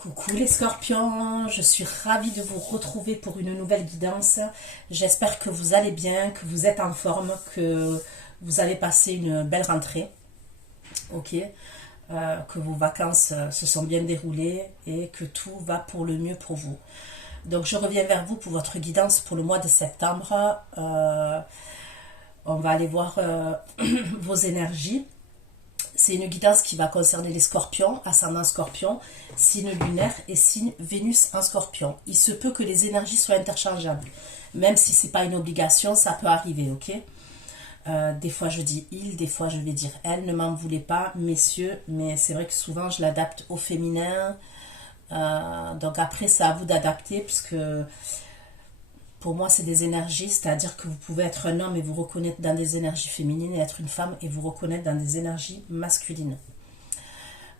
Coucou les scorpions, je suis ravie de vous retrouver pour une nouvelle guidance. J'espère que vous allez bien, que vous êtes en forme, que vous allez passer une belle rentrée. Ok, que vos vacances se sont bien déroulées et que tout va pour le mieux pour vous. Donc je reviens vers vous pour votre guidance pour le mois de septembre. On va aller voir vos énergies. C'est une guidance qui va concerner les scorpions, ascendant scorpion, signe lunaire et signe Vénus en scorpion. Il se peut que les énergies soient interchangeables. Même si ce n'est pas une obligation, ça peut arriver, ok? Des fois je dis il, des fois je vais dire elle, ne m'en voulez pas, messieurs, mais c'est vrai que souvent je l'adapte au féminin. Donc après c'est à vous d'adapter, puisque pour moi c'est des énergies, c'est-à-dire que vous pouvez être un homme et vous reconnaître dans des énergies féminines et être une femme et vous reconnaître dans des énergies masculines.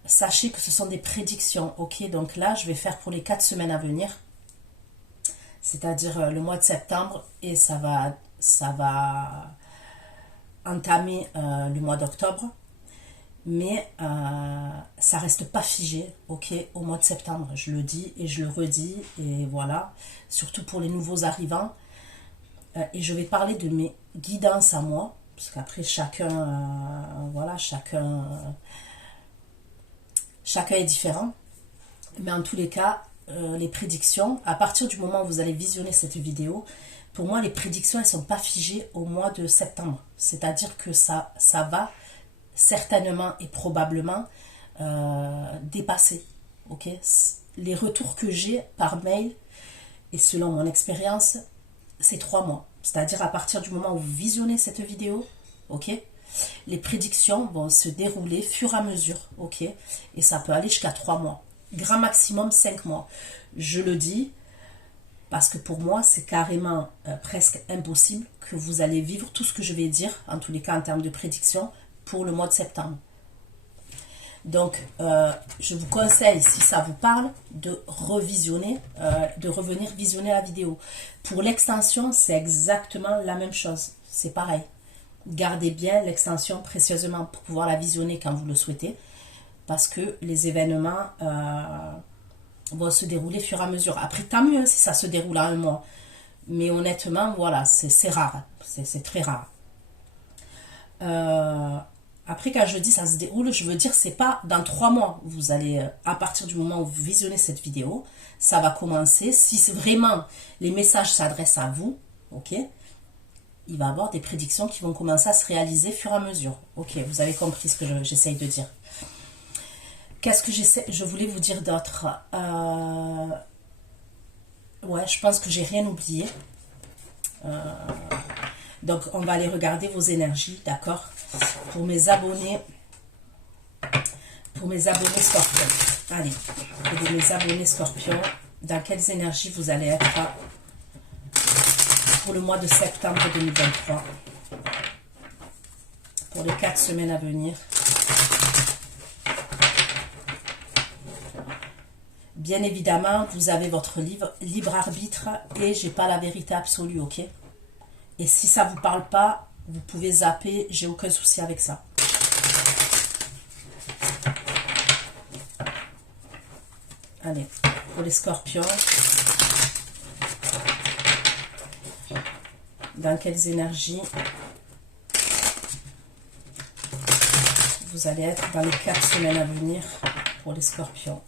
Sachez que ce sont des prédictions, ok? Donc là je vais faire pour les 4 semaines à venir, c'est-à-dire le mois de septembre, et ça va entamer le mois d'octobre, mais ça reste pas figé, ok, au mois de septembre. Je le dis et je le redis, et voilà, surtout pour les nouveaux arrivants. Et je vais parler de mes guidances à moi, parce qu'après chacun, voilà, chacun est différent. Mais en tous les cas, les prédictions, à partir du moment où vous allez visionner cette vidéo, pour moi, les prédictions, elles ne sont pas figées au mois de septembre. C'est-à-dire que ça va certainement et probablement dépasser. Okay, les retours que j'ai par mail, et selon mon expérience, c'est 3 mois. C'est-à-dire à partir du moment où vous visionnez cette vidéo, ok, les prédictions vont se dérouler fur et à mesure, ok, et ça peut aller jusqu'à 3 mois. Grand maximum 5 mois. Je le dis parce que pour moi, c'est carrément presque impossible que vous allez vivre tout ce que je vais dire, en tous les cas en termes de prédiction, pour le mois de septembre. Donc, je vous conseille, si ça vous parle, de revisionner, de revenir visionner la vidéo. Pour l'extension, c'est exactement la même chose. C'est pareil. Gardez bien l'extension précieusement pour pouvoir la visionner quand vous le souhaitez, parce que les événements vont se dérouler au fur et à mesure. Après, tant mieux si ça se déroule en un mois. Mais honnêtement, voilà, c'est rare. C'est très rare. Après, quand je dis ça se déroule, je veux dire, c'est pas dans 3 mois. Vous allez, à partir du moment où vous visionnez cette vidéo, ça va commencer. Si vraiment les messages s'adressent à vous, ok, il va y avoir des prédictions qui vont commencer à se réaliser au fur et à mesure. Ok, vous avez compris ce que j'essaye de dire. Qu'est-ce que je voulais vous dire d'autre? Ouais, je pense que j'ai rien oublié. Donc, on va aller regarder vos énergies, d'accord? Pour mes abonnés scorpions. Allez, pour mes abonnés scorpions, dans quelles énergies vous allez être pour le mois de septembre 2023? Pour les 4 semaines à venir. Bien évidemment, vous avez votre libre arbitre et j'ai pas la vérité absolue, ok? Et si ça vous parle pas, vous pouvez zapper, j'ai aucun souci avec ça. Allez, pour les scorpions, dans quelles énergies vous allez être dans les 4 semaines à venir pour les scorpions?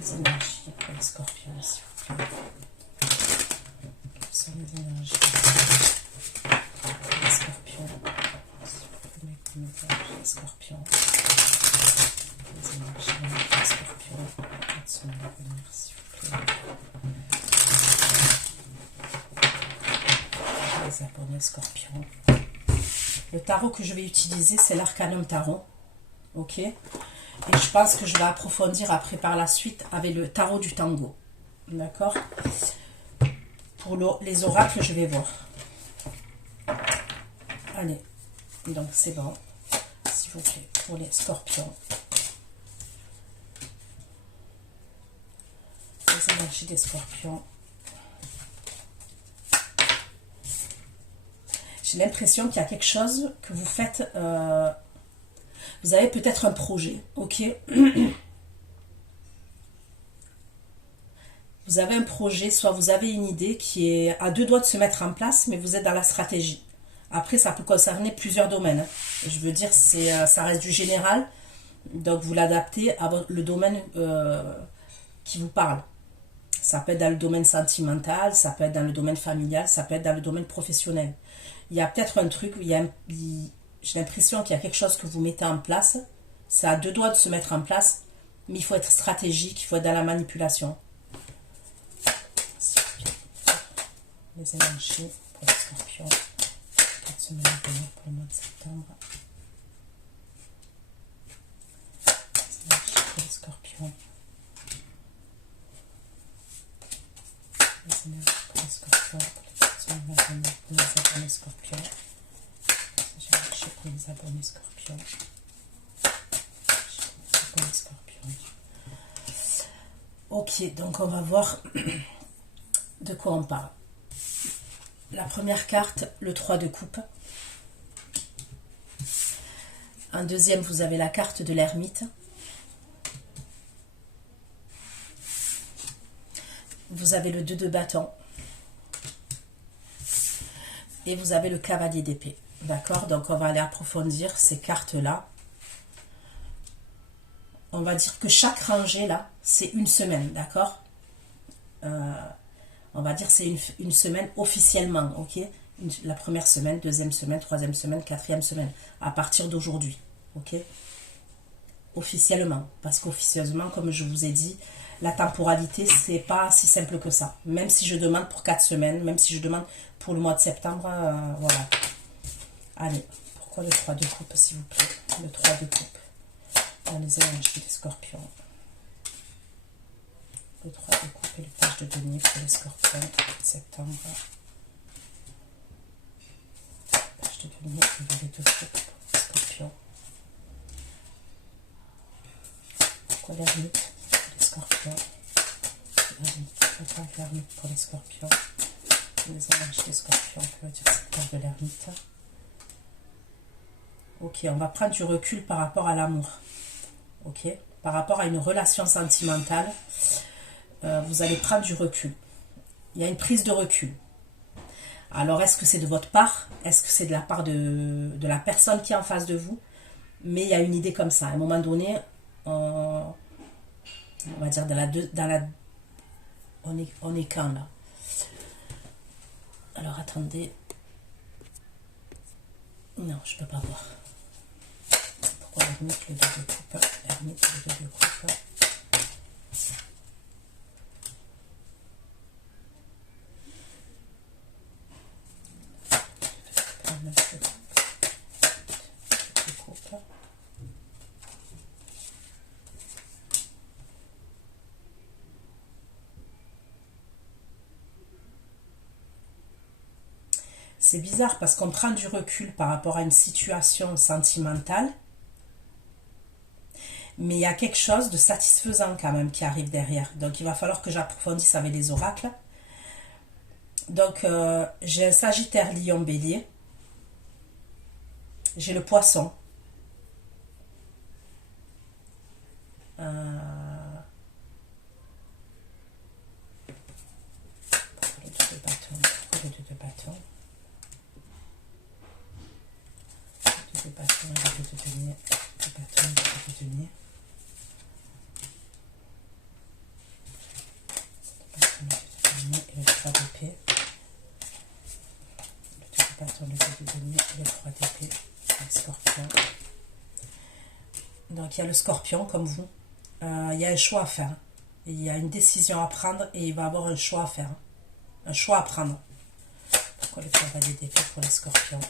Les énergies pour les scorpions, s'il vous plaît. Quelles sont les énergies pour les scorpions? Les scorpions. Les énergies pour les scorpions. 4 semaines à venir, s'il vous plaît. Les abonnés scorpions. Le tarot que je vais utiliser, c'est l'Arcanum Tarot. Ok? Et je pense que je vais approfondir après par la suite avec le tarot du tango. D'accord? Pour les oracles, je vais voir. Allez. Donc, c'est bon. S'il vous plaît, pour les scorpions. Les énergies des scorpions. J'ai l'impression qu'il y a quelque chose que vous faites. Vous avez peut-être un projet, ok? Vous avez un projet, soit vous avez une idée qui est à deux doigts de se mettre en place, mais vous êtes dans la stratégie. Après, ça peut concerner plusieurs domaines, hein. Je veux dire, ça reste du général, donc vous l'adaptez à le domaine qui vous parle. Ça peut être dans le domaine sentimental, ça peut être dans le domaine familial, ça peut être dans le domaine professionnel. Il y a peut-être un truc, j'ai l'impression qu'il y a quelque chose que vous mettez en place. C'est à deux doigts de se mettre en place, mais il faut être stratégique, il faut être dans la manipulation. Les énergies pour les scorpions. 4 semaines pour le mois de septembre. Les énergies pour les scorpions. Les énergies pour les scorpions. Pour les 4 semaines pour les abonnés scorpions. Les énergies pour les abonnés scorpions. Les abonnés scorpions. Ok, donc on va voir de quoi on parle. La première carte, le 3 de coupe. En deuxième, vous avez la carte de l'ermite. Vous avez le 2 de bâton. Et vous avez le cavalier d'épée. D'accord? Donc, on va aller approfondir ces cartes-là. On va dire que chaque rangée, là, c'est une semaine. D'accord? On va dire c'est une semaine officiellement, ok? La première semaine, deuxième semaine, troisième semaine, quatrième semaine, à partir d'aujourd'hui, ok? Officiellement, parce qu'officieusement, comme je vous ai dit, la temporalité, c'est pas si simple que ça. Même si je demande pour 4 semaines, même si je demande pour le mois de septembre, voilà. Allez, pourquoi le 3 de coupe, s'il vous plaît? Le 3 de coupe dans les énergies des scorpions. Le 3 de coupe et le page de denier pour les scorpions de septembre. Page de denier et les 2 coupes pour les scorpions. Pourquoi l'ermite pour les scorpions? Pourquoi l'ermite pour les scorpions? Les énergies des scorpions, on peut dire cette carte de l'ermite. Ok, on va prendre du recul par rapport à l'amour. Ok, par rapport à une relation sentimentale. Vous allez prendre du recul. Il y a une prise de recul. Alors, est-ce que c'est de votre part? Est-ce que c'est de la part de la personne qui est en face de vous? Mais il y a une idée comme ça. À un moment donné, on va dire on est quand là? Alors, attendez. Non, je ne peux pas voir. Pourquoi l'ermite, le 2 de coupe? L'ermite, le 2 de coupe. C'est bizarre parce qu'on prend du recul par rapport à une situation sentimentale, mais il y a quelque chose de satisfaisant quand même qui arrive derrière. Donc il va falloir que j'approfondisse avec les oracles. Donc j'ai un Sagittaire, Lion, Bélier. J'ai le Poisson. Le 2 de bâton. Pourquoi le 2 de bâton? Le 2 de bâton, le 2 de denier. Le bâton, le 2 de denier. Le bâton, le 2 de denier et le 3 d'épée. Le 2 de bâton, le 2 de denier et le 3 d'épée. Le scorpion. Donc il y a le scorpion comme vous. Il y a un choix à faire. Il y a une décision à prendre et il va avoir un choix à faire. Un choix à prendre. Pourquoi le cavalier d'épée pour les scorpions?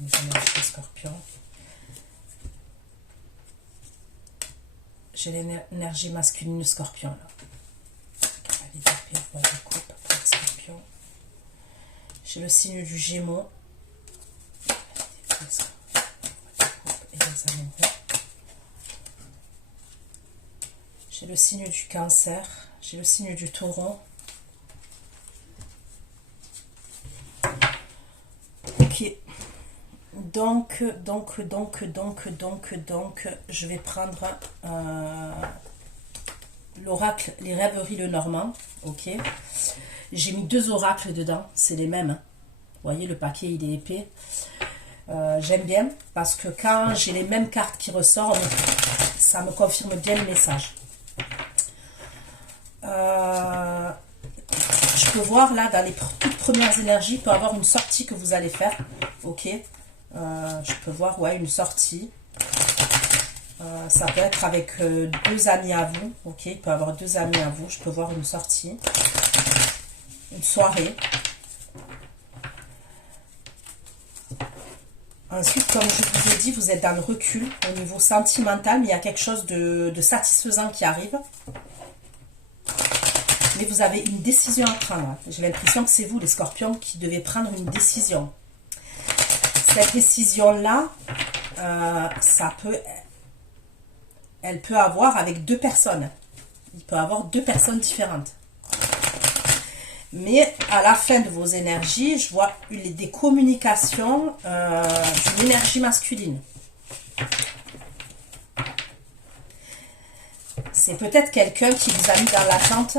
Les énergies des scorpions. J'ai l'énergie masculine scorpion là. Cavalier d'épée, roi de coupe pour les scorpions. J'ai le signe du Gémeaux. Et les amoureux. J'ai le signe du Cancer. J'ai le signe du Taureau. Ok. je vais prendre l'oracle, les rêveries le Normand, ok. J'ai mis 2 oracles dedans, c'est les mêmes. Hein. Vous voyez, le paquet, il est épais. J'aime bien, parce que quand j'ai les mêmes cartes qui ressortent, ça me confirme bien le message. Je peux voir là, dans les toutes premières énergies, il peut y avoir une sortie que vous allez faire, ok. Je peux voir, ouais, une sortie. Ça peut être avec 2 amis à vous, ok. Il peut y avoir 2 amis à vous. Je peux voir une sortie, une soirée. Ensuite, comme je vous ai dit, vous êtes dans le recul au niveau sentimental, mais il y a quelque chose de satisfaisant qui arrive. Mais vous avez une décision à prendre. J'ai l'impression que c'est vous, les scorpions, qui devez prendre une décision. Cette décision-là, elle peut avoir avec 2 personnes. Il peut y avoir 2 personnes différentes. Mais à la fin de vos énergies, je vois des communications d'une énergie masculine. C'est peut-être quelqu'un qui vous a mis dans l'attente.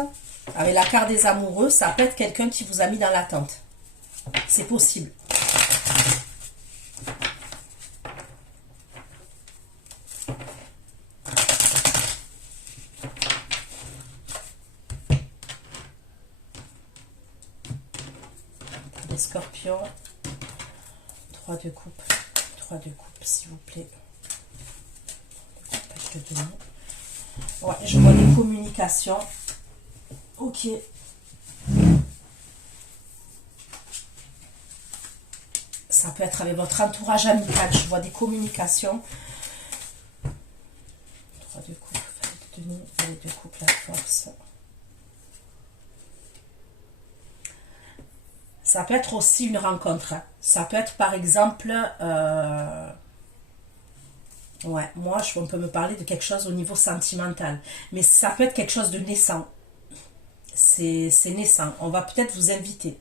Avec la carte des amoureux, ça peut être quelqu'un qui vous a mis dans l'attente. C'est possible. Les scorpions. 3 de coupe. 3 de coupe, s'il vous plaît. Page de demi. Ouais, je vois des communications. Ok. Ça peut être avec votre entourage amical. Je vois des communications. 3 de coupe, valet de demi, valet de coupe, la force. Ça peut être aussi une rencontre. Ça peut être par exemple... ouais, moi, on peut me parler de quelque chose au niveau sentimental. Mais ça peut être quelque chose de naissant. C'est naissant. On va peut-être vous inviter.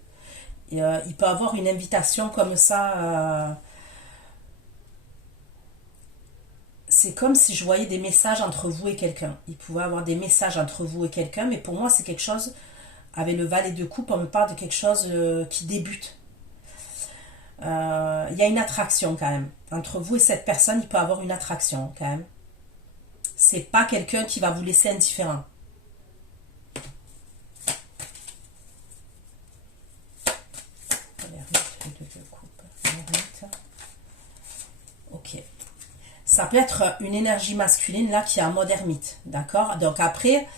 Et, il peut y avoir une invitation comme ça. C'est comme si je voyais des messages entre vous et quelqu'un. Il pouvait y avoir des messages entre vous et quelqu'un. Mais pour moi, c'est quelque chose... Avec le valet de coupe, on me parle de quelque chose qui débute. Il y a une attraction quand même. Entre vous et cette personne, il peut y avoir une attraction quand même. C'est pas quelqu'un qui va vous laisser indifférent. Ok. Ça peut être une énergie masculine là qui est en mode ermite. D'accord? Donc après...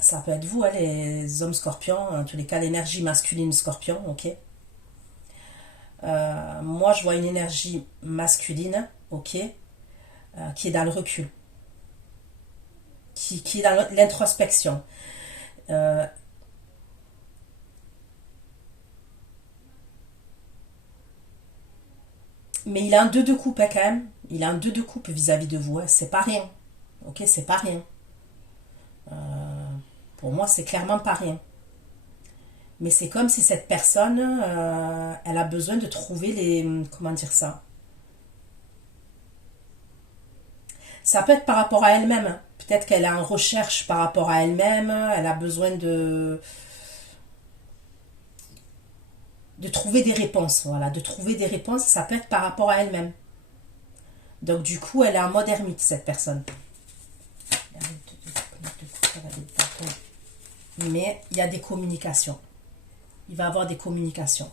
ça peut être vous, hein, les hommes scorpions, en tous les cas, l'énergie masculine scorpion, ok. Moi, je vois une énergie masculine, ok, qui est dans le recul, qui est dans l'introspection. Mais il a un 2 de coupe, hein, quand même. Il a un 2 de coupe vis-à-vis de vous, hein. C'est pas rien, ok, c'est pas rien. Pour moi, c'est clairement pas rien. Mais c'est comme si cette personne, elle a besoin de trouver les... Comment dire ça? Ça peut être par rapport à elle-même. Hein. Peut-être qu'elle est en recherche par rapport à elle-même. Elle a besoin de trouver des réponses. Voilà, de trouver des réponses. Ça peut être par rapport à elle-même. Donc du coup, elle est en mode ermite, cette personne. Mais il y a des communications. Il va y avoir des communications.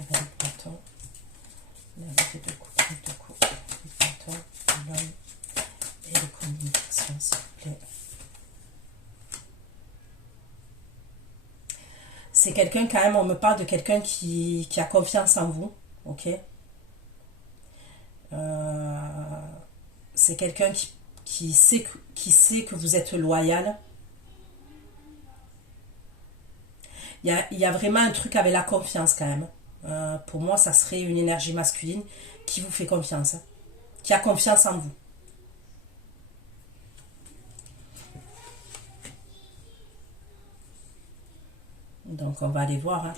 Et les communications, s'il vous plaît. C'est quelqu'un, quand même, on me parle de quelqu'un qui a confiance en vous. Ok. C'est quelqu'un qui sait que vous êtes loyal. Il y a vraiment un truc avec la confiance quand même. Pour moi, ça serait une énergie masculine qui vous fait confiance. Hein, qui a confiance en vous. Donc, on va aller voir. Hein.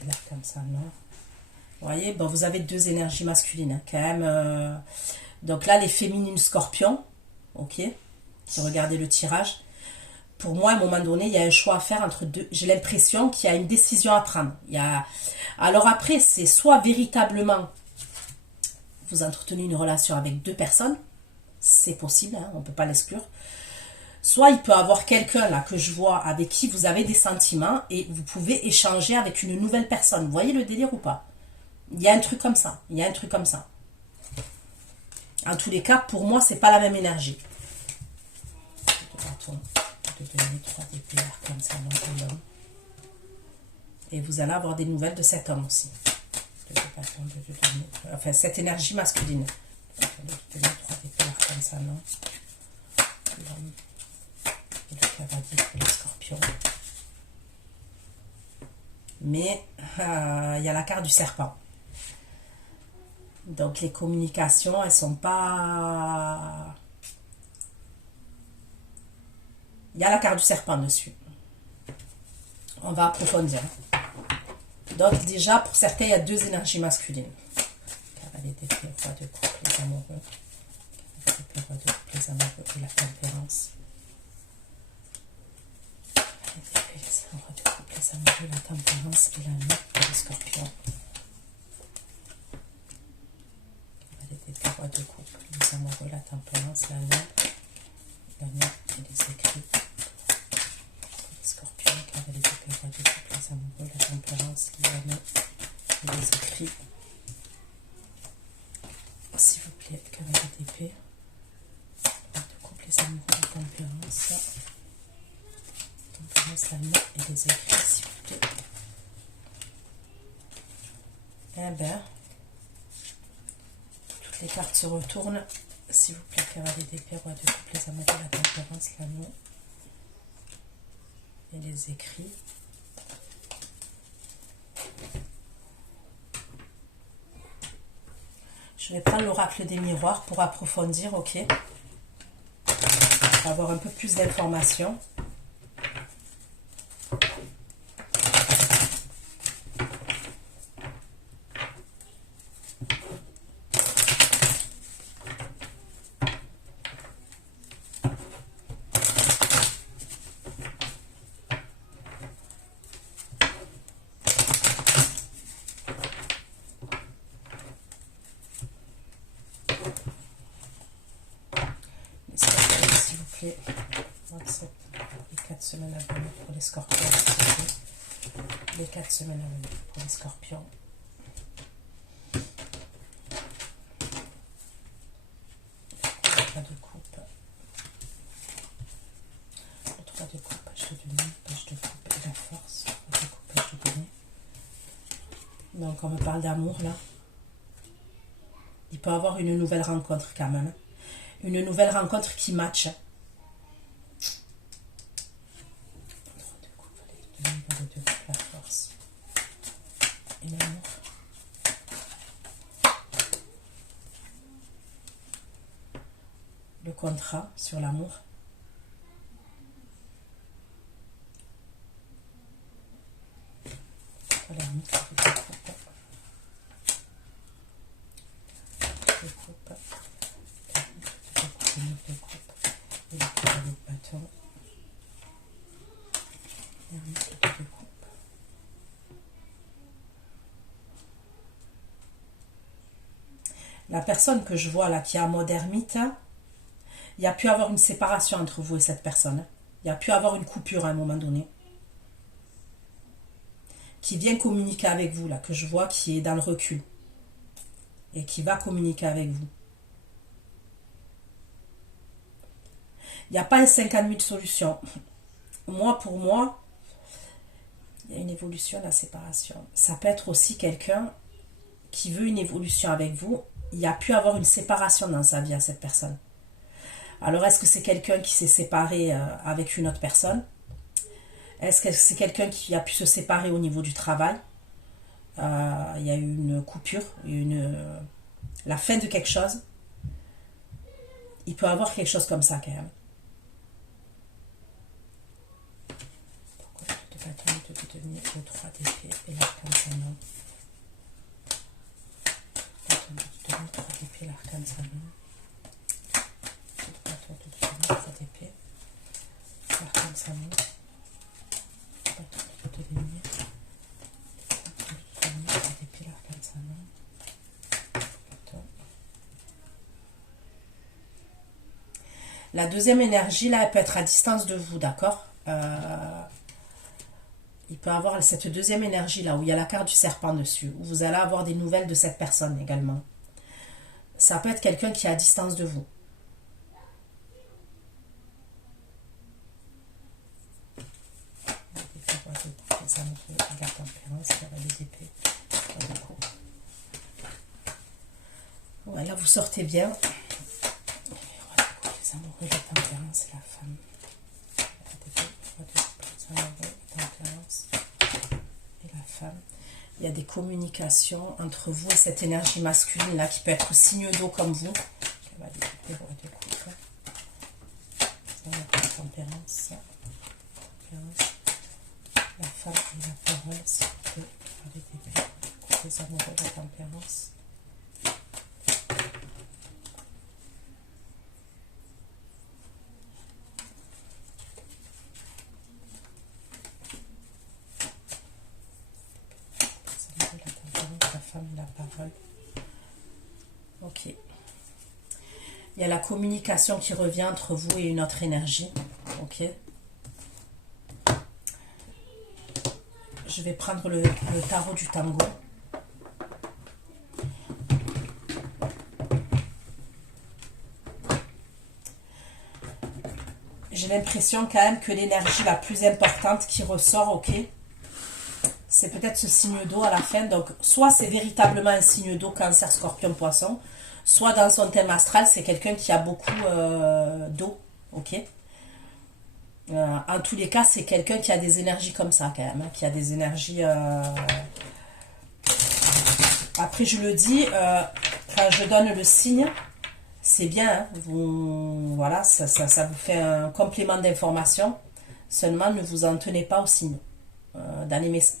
Et là, comme ça, non. Vous voyez, bon, vous avez deux énergies masculines, hein, quand même. Donc là, les féminines scorpions, ok, qui regardaient le tirage. Pour moi, à un moment donné, il y a un choix à faire entre deux. J'ai l'impression qu'il y a une décision à prendre. Alors après, c'est soit véritablement vous entretenez une relation avec deux personnes, c'est possible, hein, on ne peut pas l'exclure. Soit il peut y avoir quelqu'un là que je vois avec qui vous avez des sentiments et vous pouvez échanger avec une nouvelle personne. Vous voyez le délire ou pas? Il y a un truc comme ça. Il y a un truc comme ça. En tous les cas, pour moi, c'est pas la même énergie. Et vous allez avoir des nouvelles de cet homme aussi. Enfin, cette énergie masculine. Comme ça, non? Le cavalier et le scorpion. Mais il y a la carte du serpent. Donc les communications, elles sont pas... Il y a la carte du serpent dessus. On va approfondir. Donc déjà, pour certains, il y a deux énergies masculines. Cavalier d'épée, roi de coupe, les amoureux. Cavalier d'épée, roi de coupe, les amoureux et la tempérance. Cavalier d'épée, roi de coupe, les amoureux, la tempérance et la nuit et le scorpion. Cavalier d'épée, roi de coupe, les amoureux, la tempérance, la nuit et les écrits. Les scorpions, cavalier d'épée, roi de coupe, les amoureux, la tempérance, la nuit et les écrits. S'il vous plaît, cavalier d'épée, roi de coupe, les amoureux, la tempérance, la nuit et les écrits, s'il vous plaît. Eh bien, toutes les cartes se retournent. S'il vous plaît, cavalier d'épée, roi de coupe, les amoureux, la tempérance, la nuit et les écrits. Je vais prendre l'oracle des miroirs pour approfondir, ok? Pour avoir un peu plus d'informations. S'il vous plaît, 27 et 4 semaines à venir pour les scorpions. Les 4 semaines à venir pour les scorpions. Le 3 de coupe. Le 3 de coupe, page de demi, page de coupe et la force. 3 de coupe, page de demi. Donc on me parle d'amour là. Il peut y avoir une nouvelle rencontre quand même. Une nouvelle rencontre qui match. La force et l'amour. Le contrat sur l'amour. Voilà, et le cavalier de bâton. Et un autre de coupe. La personne que je vois là qui est en mode ermite, il y a pu avoir une séparation entre vous et cette personne. Il y a pu avoir une coupure à un moment donné. Qui vient communiquer avec vous là, que je vois qui est dans le recul. Et qui va communiquer avec vous. Il n'y a pas un 50 000 solutions. Moi, pour moi, il y a une évolution, la séparation. Ça peut être aussi quelqu'un qui veut une évolution avec vous. Il y a pu avoir une séparation dans sa vie à cette personne. Alors, est-ce que c'est quelqu'un qui s'est séparé avec une autre personne? Est-ce que c'est quelqu'un qui a pu se séparer au niveau du travail? Il y a eu une coupure, la fin de quelque chose. Il peut y avoir quelque chose comme ça quand même. Pourquoi je te bâton de devenir le 3 d'épée et l'arcane Sanon? Bâton de devenir le 3 d'épée et l'arcane Sanon. Bâton de devenir le 3 d'épée, l'arcane Sanon. Bâton de devenir le 3 d'épée, l'arcane Sanon. La deuxième énergie, là, elle peut être à distance de vous, d'accord? Il peut avoir cette deuxième énergie, là, où il y a la carte du serpent dessus, où vous allez avoir des nouvelles de cette personne également. Ça peut être quelqu'un qui est à distance de vous. Ouais, là, vous sortez bien. Les amoureux, la tempérance et la femme. Les amoureux, la tempérance et la femme. Il y a des communications entre vous et cette énergie masculine là qui peut être signe d'eau comme vous. La tempérance, la femme et la parole, les amoureux, la tempérance. La parole. Ok. Il y a la communication qui revient entre vous et une autre énergie. Ok. Je vais prendre le tarot du tango. J'ai l'impression quand même que l'énergie la plus importante qui ressort, ok, c'est peut-être ce signe d'eau à la fin. Donc, soit c'est véritablement un signe d'eau, Cancer, Scorpion, Poisson, soit dans son thème astral, c'est quelqu'un qui a beaucoup d'eau, ok. En tous les cas, c'est quelqu'un qui a des énergies comme ça, quand même, hein, qui a des énergies... Après, je le dis, quand je donne le signe, c'est bien, hein, voilà, ça vous fait un complément d'information. Seulement, ne vous en tenez pas au signe.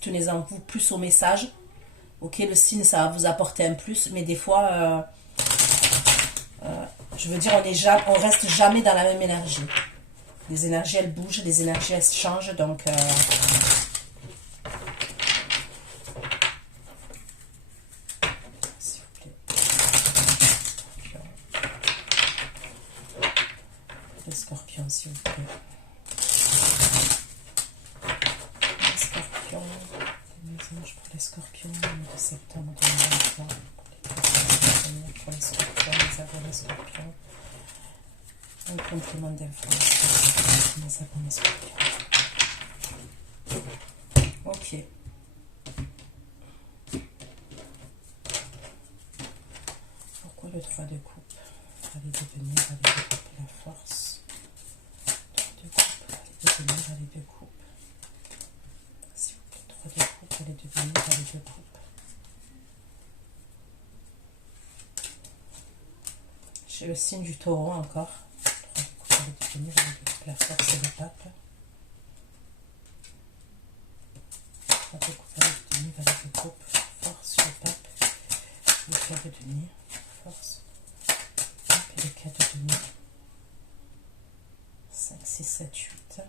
Tenez-en vous plus au message. Ok, le signe ça va vous apporter un plus, mais des fois je veux dire on reste jamais dans la même énergie. Les énergies elles bougent, les énergies elles changent, donc s'il vous plaît. Les scorpions s'il vous plaît. Pour les scorpions, le mois de septembre 2023. Pour les scorpions, les abonnés scorpions. Un complément d'information. Les abonnés scorpions. Ok. Pourquoi le 3 de coupe? Allez devenir, allez découper la force. 3 de coupe, allez devenir, allez de coupe. De coupe, allez devenir avec de coupe. J'ai le signe du taureau encore. 3 de coupe, allez devenir avec de coupe, la force et le pape. 3 de coupe, allez devenir avec de coupe, force, le pape. Le 4 de denier, force. Et le 4 de denier. 5, 6, 7, 8.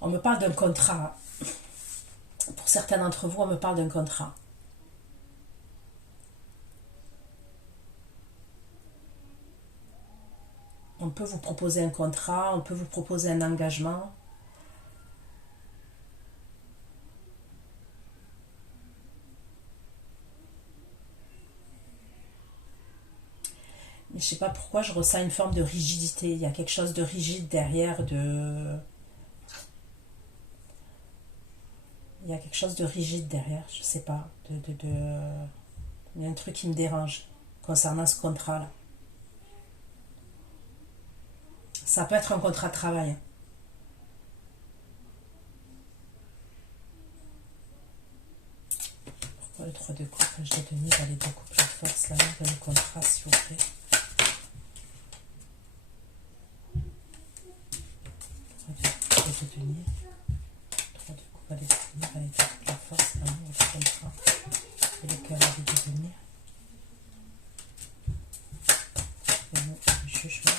On me parle d'un contrat. Pour certains d'entre vous, on me parle d'un contrat. On peut vous proposer un contrat, on peut vous proposer un engagement. Mais je ne sais pas pourquoi je ressens une forme de rigidité. Il y a quelque chose de rigide derrière, Il y a quelque chose de rigide derrière, je sais pas. Il y a un truc qui me dérange concernant ce contrat-là. Ça peut être un contrat de travail. Pourquoi le 3 de coupe? Je l'ai donné dans les deux couples de force, là, dans le contrat, s'il vous plaît. 3 de denier. 3 de coupe à définir, dans les deux couples de force, l'amour, le contrat. Et le cœur à définir. Le jugement.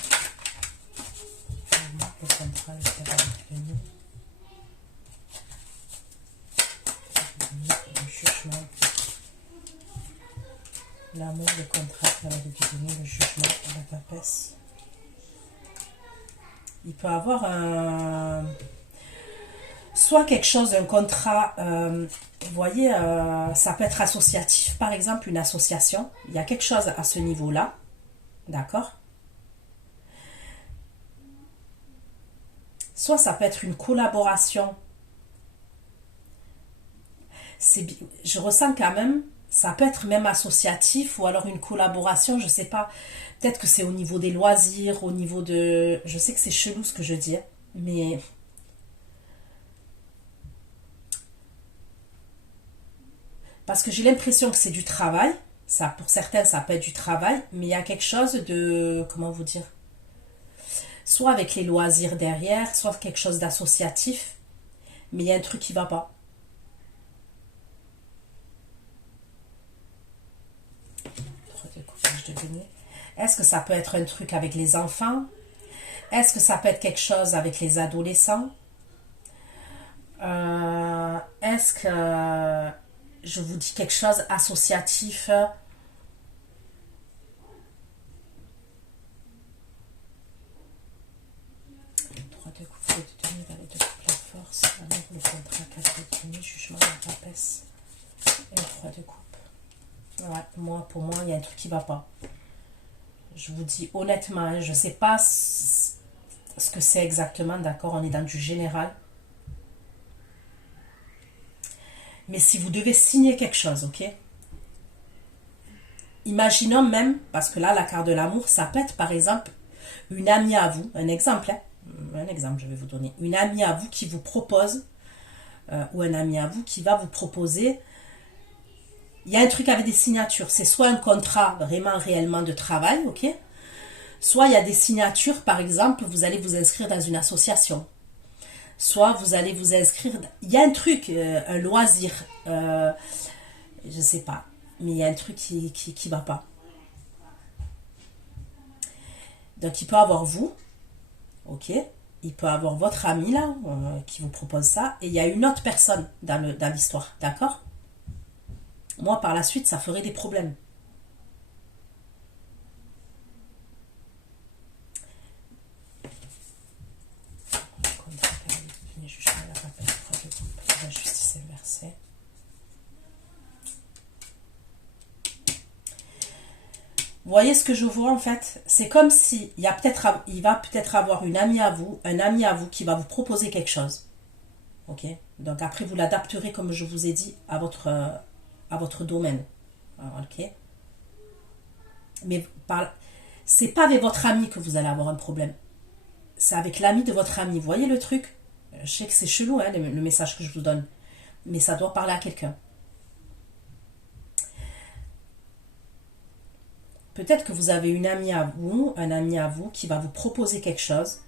Le contrat, le cœur à définir. Le jugement. L'amour, le contrat, le cœur à définir, le jugement, la papesse. Il peut avoir soit quelque chose, un contrat, vous voyez, ça peut être associatif, par exemple, une association. Il y a quelque chose à ce niveau-là, d'accord? Soit ça peut être une collaboration. Je ressens quand même, ça peut être même associatif ou alors une collaboration, je sais pas. Peut-être que c'est au niveau des loisirs, au niveau de... Je sais que c'est chelou ce que je dis, mais... Parce que j'ai l'impression que c'est du travail. Ça, pour certains, ça peut être du travail, mais il y a quelque chose de... Comment vous dire? Soit avec les loisirs derrière, soit quelque chose d'associatif, mais il y a un truc qui va pas. Est-ce que ça peut être un truc avec les enfants? Est-ce que ça peut être quelque chose avec les adolescents? Est-ce que je vous dis quelque chose associatif? Trois de coupe de tenue, valet de coupe, la force, l'amour, le contrat, 4 de tenue, jugement, la papesse et le 3 de coupe. Ouais, pour moi, il y a un truc qui va pas. Je vous dis honnêtement, je ne sais pas ce que c'est exactement, d'accord, on est dans du général. Mais si vous devez signer quelque chose, ok? Imaginons même, parce que là, la carte de l'amour, ça peut être par exemple une amie à vous, un exemple, hein, un exemple, je vais vous donner, une amie à vous qui vous propose, ou un ami à vous qui va vous proposer. Il y a un truc avec des signatures. C'est soit un contrat vraiment réellement de travail, ok? Soit il y a des signatures, par exemple, vous allez vous inscrire dans une association. Soit vous allez vous inscrire... Il y a un truc, un loisir, je sais pas. Mais il y a un truc qui va pas. Donc il peut avoir vous, ok? Il peut avoir votre ami là, qui vous propose ça. Et il y a une autre personne dans l'histoire, d'accord? Moi, par la suite, ça ferait des problèmes. La justice inversée. Vous voyez ce que je vois en fait? C'est comme si il va peut-être avoir une amie à vous, un ami à vous qui va vous proposer quelque chose. Ok? Donc après, vous l'adapterez, comme je vous ai dit, à votre domaine. Ok? Mais c'est pas avec votre ami que vous allez avoir un problème. C'est avec l'ami de votre ami. Vous voyez le truc? Je sais que c'est chelou, hein, le message que je vous donne. Mais ça doit parler à quelqu'un. Peut-être que vous avez une amie à vous, un ami à vous qui va vous proposer quelque chose.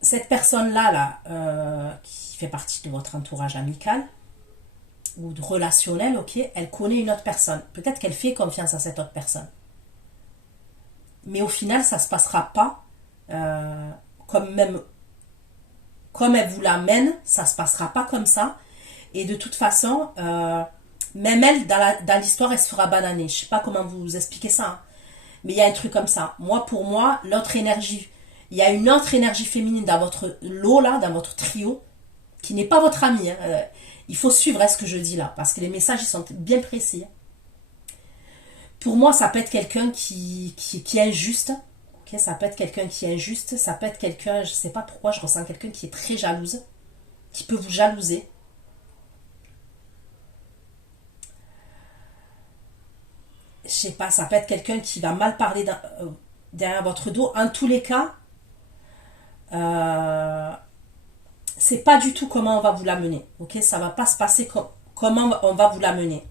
Cette personne-là, qui fait partie de votre entourage amical ou relationnel, ok, elle connaît une autre personne. Peut-être qu'elle fait confiance à cette autre personne. Mais au final, ça ne se passera pas comme elle vous l'amène, ça ne se passera pas comme ça. Et de toute façon, même elle, dans l'histoire, elle se fera bananer. Je ne sais pas comment vous expliquer ça. Hein. Mais il y a un truc comme ça. Pour moi, l'autre énergie, il y a une autre énergie féminine dans votre lot, là, dans votre trio, qui n'est pas votre amie. Hein. Il faut suivre ce que je dis là, parce que les messages, ils sont bien précis. Pour moi, ça peut être quelqu'un qui est injuste. Okay, ça peut être quelqu'un qui est injuste. Ça peut être quelqu'un, je ne sais pas pourquoi, je ressens quelqu'un qui est très jalouse. qui peut vous jalouser. Je sais pas, ça peut être quelqu'un qui va mal parler derrière votre dos. En tous les cas, c'est pas du tout comment on va vous l'amener. Ok, ça va pas se passer comment on va vous l'amener.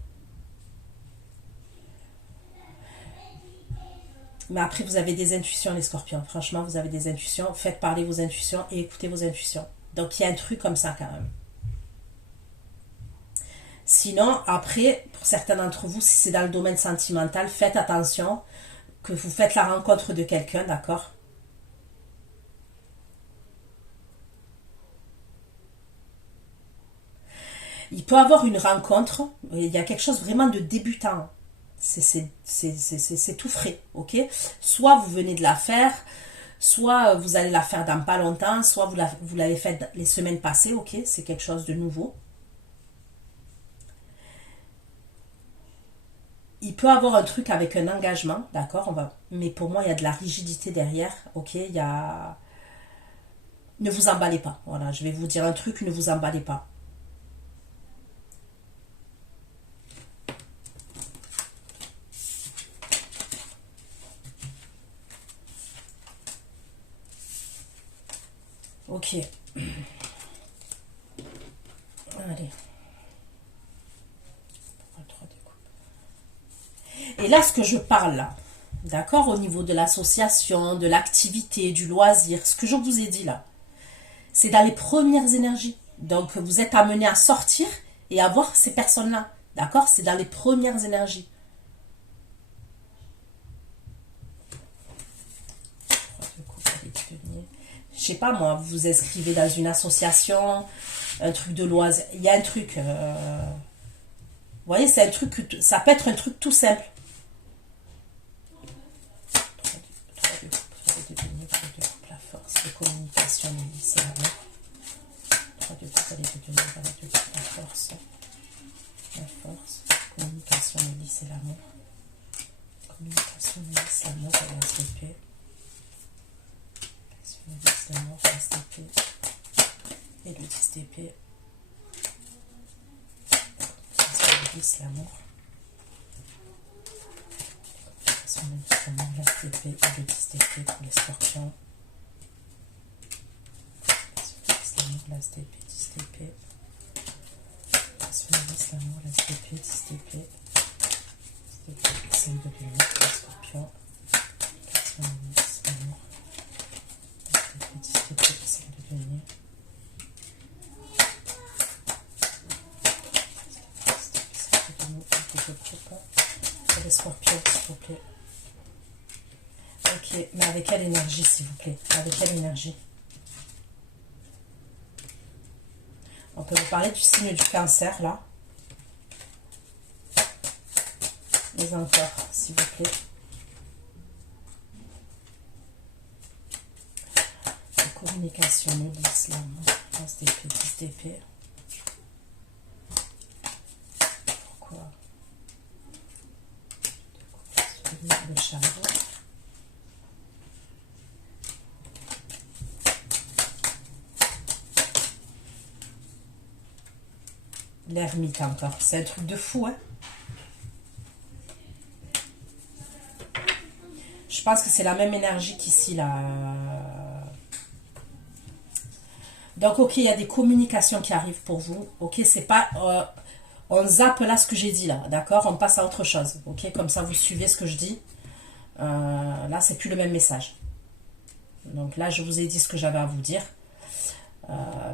Mais après, vous avez des intuitions, les scorpions. Franchement, vous avez des intuitions. Faites parler vos intuitions et écoutez vos intuitions. Donc, il y a un truc comme ça quand même. Sinon, après, pour certains d'entre vous, si c'est dans le domaine sentimental, faites attention que vous faites la rencontre de quelqu'un, d'accord? Il peut avoir une rencontre, il y a quelque chose vraiment de débutant. C'est tout frais, ok? Soit vous venez de la faire, soit vous allez la faire dans pas longtemps, soit vous l'avez fait les semaines passées, ok? C'est quelque chose de nouveau. Il peut avoir un truc avec un engagement, d'accord? Mais pour moi, il y a de la rigidité derrière, ok? Il y a... Ne vous emballez pas, voilà, je vais vous dire un truc, ne vous emballez pas. Ok. Allez. Et là, ce que je parle là, d'accord, au niveau de l'association, de l'activité, du loisir, ce que je vous ai dit là, c'est dans les premières énergies. Donc, vous êtes amené à sortir et à voir ces personnes-là. D'accord? C'est dans les premières énergies. Je sais pas moi, vous vous inscrivez dans une association, un truc de loisir. Il y a un truc... vous voyez, c'est un truc... Ça peut être un truc tout simple. La force, de communication, c'est l'amour. 3 de coupe, allez, de tenir, la force. La force, communication, c'est l'amour. Communication, c'est l'amour, la STP. L'amour, la STP. Et le 10 d'épée. C'est l'amour. L'amour, la STP et le 10 d'épée pour les scorpions. L'amour, la STP, 10 d'épée. L'amour, la STP, 10 d'épée. 5 de lumière pour les scorpions. 90, l'amour. 10 d'épée, 5 de lumière. Pour les scorpions, s'il vous plaît. Ok, mais avec quelle énergie, s'il vous plaît? Avec quelle énergie? On peut vous parler du signe du cancer, là. Les encore, s'il vous plaît. La communication, l'islam, 11 d'épée, 10 d'épée. Pourquoi? Le chariot. L'ermite encore. C'est un truc de fou, hein? Je pense que c'est la même énergie qu'ici, là. Donc, ok, il y a des communications qui arrivent pour vous. Ok, c'est pas... on zappe là ce que j'ai dit, là. D'accord? On passe à autre chose. Ok? Comme ça, vous suivez ce que je dis. Là, c'est plus le même message. Donc là, je vous ai dit ce que j'avais à vous dire.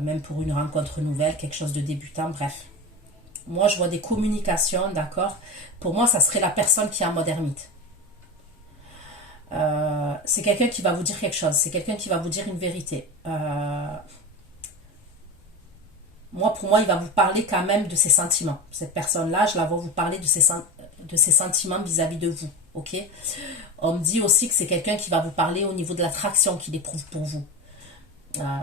Même pour une rencontre nouvelle, quelque chose de débutant, bref. Moi, je vois des communications, d'accord? Pour moi, ça serait la personne qui est en mode ermite. C'est quelqu'un qui va vous dire quelque chose. C'est quelqu'un qui va vous dire une vérité. Pour moi, il va vous parler quand même de ses sentiments. Cette personne-là, je la vois vous parler de ses sentiments vis-à-vis de vous. Ok? On me dit aussi que c'est quelqu'un qui va vous parler au niveau de l'attraction qu'il éprouve pour vous.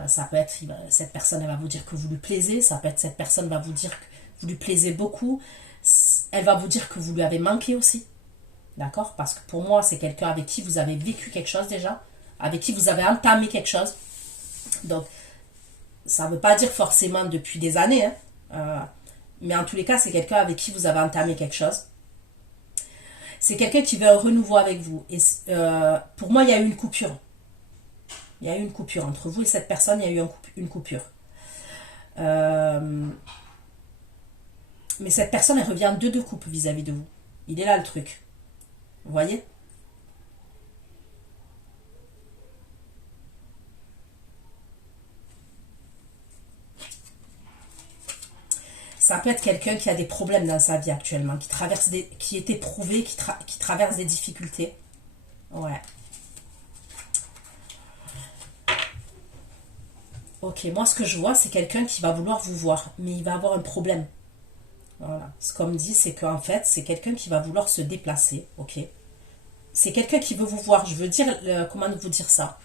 Ça peut être, cette personne, elle va vous dire que vous lui plaisez. Ça peut être, cette personne va vous dire que vous lui plaisez beaucoup. Elle va vous dire que vous lui avez manqué aussi. D'accord? Parce que pour moi, c'est quelqu'un avec qui vous avez vécu quelque chose déjà. Avec qui vous avez entamé quelque chose. Donc, Ça ne veut pas dire forcément depuis des années, hein. Mais en tous les cas, c'est quelqu'un avec qui vous avez entamé quelque chose. C'est quelqu'un qui veut un renouveau avec vous. Et pour moi, il y a eu une coupure. Il y a eu une coupure. Entre vous et cette personne, il y a eu une coupure. Mais cette personne, elle revient de deux coupes vis-à-vis de vous. Il est là le truc. Vous voyez? Ça peut être quelqu'un qui a des problèmes dans sa vie actuellement, qui est éprouvé, qui traverse des difficultés. Ouais. Ok, moi ce que je vois, c'est quelqu'un qui va vouloir vous voir, mais il va avoir un problème. Voilà. Ce qu'on me dit, c'est qu'en fait, c'est quelqu'un qui va vouloir se déplacer. Ok. C'est quelqu'un qui veut vous voir. Je veux dire, comment vous dire ça?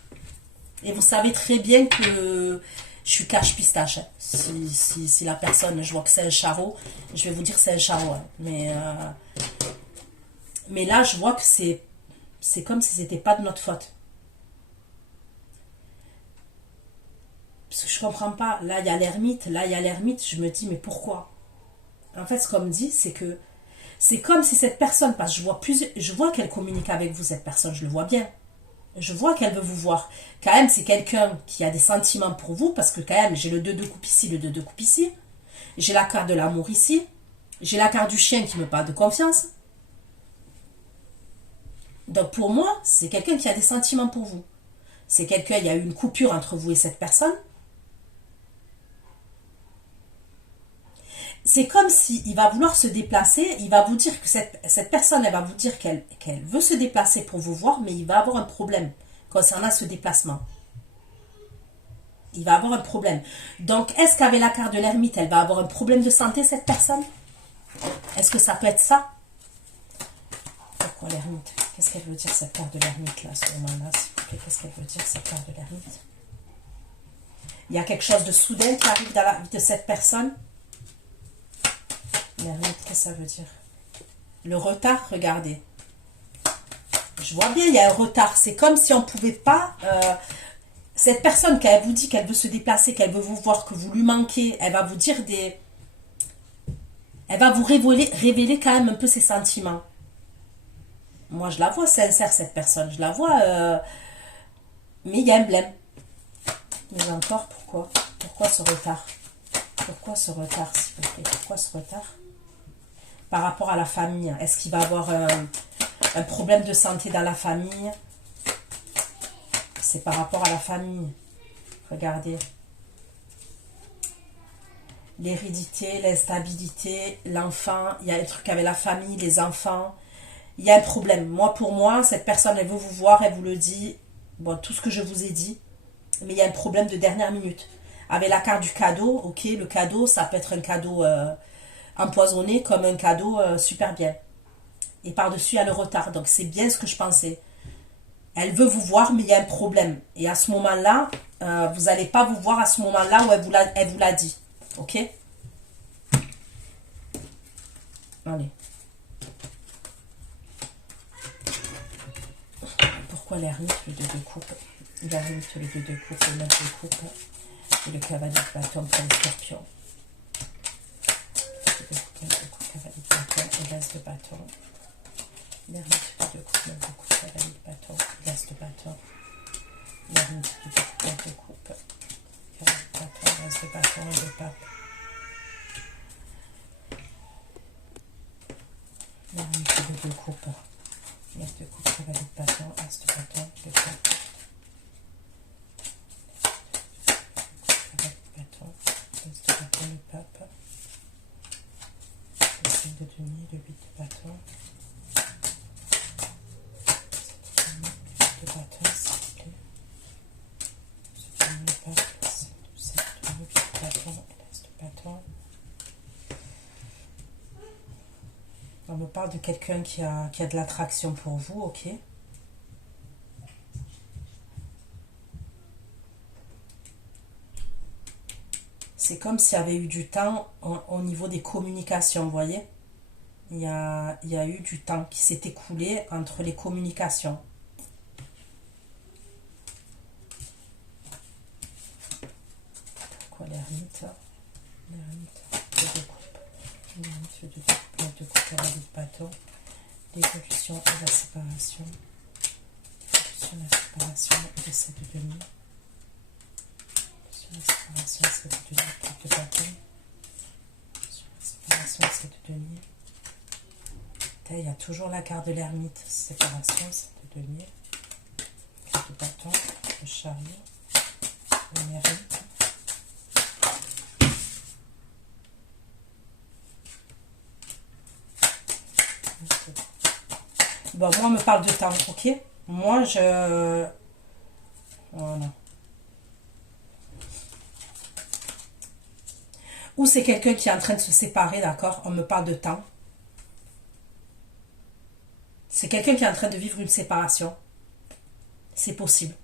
Et vous savez très bien que je suis cache-pistache, hein. Si la personne, je vois que c'est un charreau, je vais vous dire c'est un charreau, hein. Mais là, je vois que c'est comme si c'était pas de notre faute. Parce que je comprends pas. Là, il y a l'ermite. Là, il y a l'ermite. Je me dis, mais pourquoi? En fait, ce qu'on me dit, c'est que c'est comme si cette personne, parce que je vois qu'elle communique avec vous, cette personne, je le vois bien. Je vois qu'elle veut vous voir. Quand même, c'est quelqu'un qui a des sentiments pour vous, parce que quand même, j'ai le 2 de coupe ici, le 2 de coupe ici. J'ai la carte de l'amour ici. J'ai la carte du chien qui me parle de confiance. Donc pour moi, c'est quelqu'un qui a des sentiments pour vous. C'est quelqu'un, il y a eu une coupure entre vous et cette personne. C'est comme s'il va vouloir se déplacer, il va vous dire que cette personne, elle va vous dire qu'elle veut se déplacer pour vous voir, mais il va avoir un problème concernant ce déplacement. Il va avoir un problème. Donc, est-ce qu'avec la carte de l'ermite, elle va avoir un problème de santé, cette personne? Est-ce que ça peut être ça? Pourquoi l'ermite? Qu'est-ce qu'elle veut dire, cette carte de l'ermite, là, à ce moment-là? Qu'est-ce qu'elle veut dire, cette carte de l'ermite? Il y a quelque chose de soudain qui arrive dans la vie de cette personne. L'ermite, qu'est-ce que ça veut dire? Le retard, regardez. Je vois bien, il y a un retard. C'est comme si on ne pouvait pas... cette personne, quand elle vous dit qu'elle veut se déplacer, qu'elle veut vous voir, que vous lui manquez, elle va vous dire des... Elle va vous révéler quand même un peu ses sentiments. Moi, je la vois sincère, cette personne. Je la vois... mais il y a un blême. Mais encore, pourquoi? Pourquoi ce retard? Pourquoi ce retard, s'il vous plaît? Pourquoi ce retard? Par rapport à la famille, est-ce qu'il va avoir un problème de santé dans la famille? C'est par rapport à la famille. Regardez. L'hérédité, l'instabilité, l'enfant. Il y a un truc avec la famille, les enfants. Il y a un problème. Moi, pour moi, cette personne, elle veut vous voir, elle vous le dit. Bon, tout ce que je vous ai dit. Mais il y a un problème de dernière minute. Avec la carte du cadeau, ok, le cadeau, ça peut être un cadeau empoisonné comme un cadeau super bien. Et par-dessus, il y a le retard. Donc, c'est bien ce que je pensais. Elle veut vous voir, mais il y a un problème. Et à ce moment-là, vous n'allez pas vous voir à ce moment-là où elle vous l'a dit. Ok? Allez. Pourquoi l'ermite, le 2 de coupe? L'ermite, le 2 de coupe, le 9 de coupe et le cavalier de bâton pour les scorpions. Le cavalier de bâton et l'as de bâton. L'ermite, le 2 de coupe, 9 de coupe, cavalier de bâton, l'as de bâton. L'ermite, le 2 de coupe, 9 de coupe, cavalier de bâton, l'as de bâton et le pape. L'ermite, le 2 de coupe, 9 de coupe, cavalier de bâton, as de bâton, le pape. Le pape, le 5 de denier, le 8 de bâton, le 8 de bâton, s'il vous plaît, le pape, le 7 de denier, 8 de bâton, et l'as de bâton. On me parle de quelqu'un qui a de l'attraction pour vous, ok? C'est comme s'il y avait eu du temps au niveau des communications, vous voyez? Il y a eu du temps qui s'est écoulé entre les communications. quoi l'ermite? L'ermite, de coupe. L'ermite, de coupe, de coupe, cavalier de bâton. L'évolution et la séparation. L'évolution et la séparation de cette demi. Sur la séparation de cette demi, coupe de bâton. Sur la séparation de cette demi. Il y a toujours la carte de l'ermite. Séparation, cette demi. Carte de bâton, le chariot, l'ermite. Bon, moi, on me parle de temps, ok? Moi, je... Voilà. Ou c'est quelqu'un qui est en train de se séparer, d'accord? On me parle de temps. C'est quelqu'un qui est en train de vivre une séparation. C'est possible.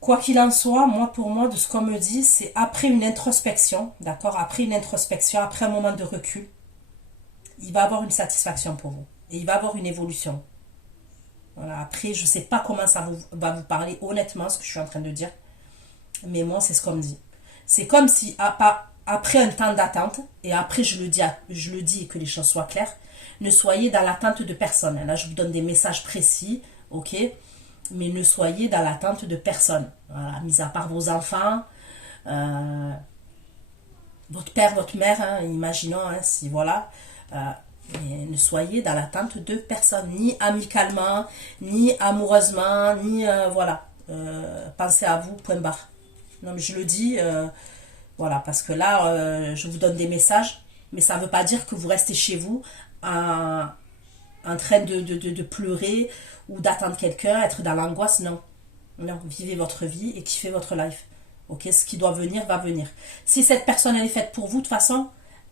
Quoi qu'il en soit, moi, pour moi, de ce qu'on me dit, c'est après une introspection, d'accord? Après une introspection, après un moment de recul, il va avoir une satisfaction pour vous. Et il va avoir une évolution. Voilà. Après, je ne sais pas comment ça va vous parler, honnêtement, ce que je suis en train de dire. Mais moi, c'est ce qu'on me dit. C'est comme si, après un temps d'attente, et après, je le dis et que les choses soient claires, ne soyez dans l'attente de personne. Là, je vous donne des messages précis, ok? Mais ne soyez dans l'attente de personne. Voilà, mis à part vos enfants, votre père, votre mère, hein, imaginons, hein, si voilà. Mais ne soyez dans l'attente de personne, ni amicalement, ni amoureusement, ni voilà. Pensez à vous, point barre. Non, mais je le dis, voilà, parce que là, je vous donne des messages, mais ça ne veut pas dire que vous restez chez vous en train de pleurer ou d'attendre quelqu'un, être dans l'angoisse, non. Non, vivez votre vie et kiffez votre life. Ok, ce qui doit venir, va venir. Si cette personne, elle est faite pour vous, de toute façon,